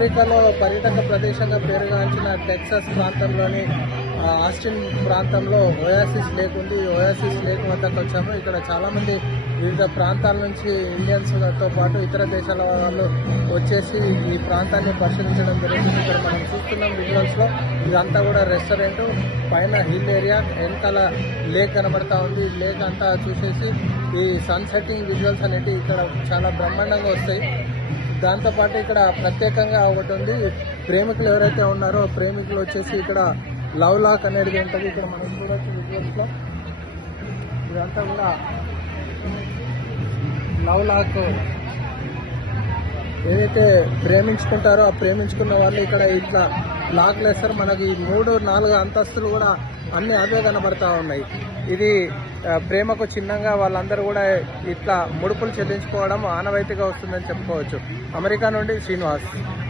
అమెరికాలో పర్యాటక ప్రదేశంగా పేరుగాంచిన టెక్సాస్ ప్రాంతంలోని ఆస్టిన్ ప్రాంతంలో ఓయాసిస్ లేక్ ఉంది. ఓయాసిస్ లేక్ వద్దకు వచ్చాము. ఇక్కడ చాలామంది వివిధ ప్రాంతాల నుంచి ఇండియన్స్తో పాటు ఇతర దేశాల వాళ్ళు వచ్చేసి ఈ ప్రాంతాన్ని పరిశీలించడం జరుగుతుంది. ఇక్కడ మనం చూస్తున్నాం విజువల్స్లో ఇదంతా కూడా రెస్టారెంట్, పైన హిల్ ఏరియా, వెనకాల లేక్ కనబడతా ఉంది. లేక్ అంతా చూసేసి ఈ సన్ సెట్టింగ్ విజువల్స్ అనేవి ఇక్కడ చాలా బ్రహ్మాండంగా వస్తాయి. దాంతోపాటు ఇక్కడ ప్రత్యేకంగా ఒకటి ఉంది, ప్రేమికులు ఎవరైతే ఉన్నారో ప్రేమికులు వచ్చేసి ఇక్కడ లవ్ లాక్ అనేది ఉంటుంది. ఇక్కడ మనం చూడొచ్చు విజువల్స్లో ఇదంతా కూడా లవ్ లాక్. ఏదైతే ప్రేమించుకుంటారో ఆ ప్రేమించుకున్న వాళ్ళు ఇక్కడ ఇట్లా లాక్లు వేస్తారు. మనకి 3-4 అంతస్తులు కూడా అన్ని అవే కనబడతా ఉన్నాయి. ఇది ప్రేమకు చిహ్నంగా వాళ్ళందరూ కూడా ఇట్లా ముడుపులు చెల్లించుకోవడం ఆనవాయితీగా వస్తుందని చెప్పుకోవచ్చు. అమెరికా నుండి శ్రీనివాస్.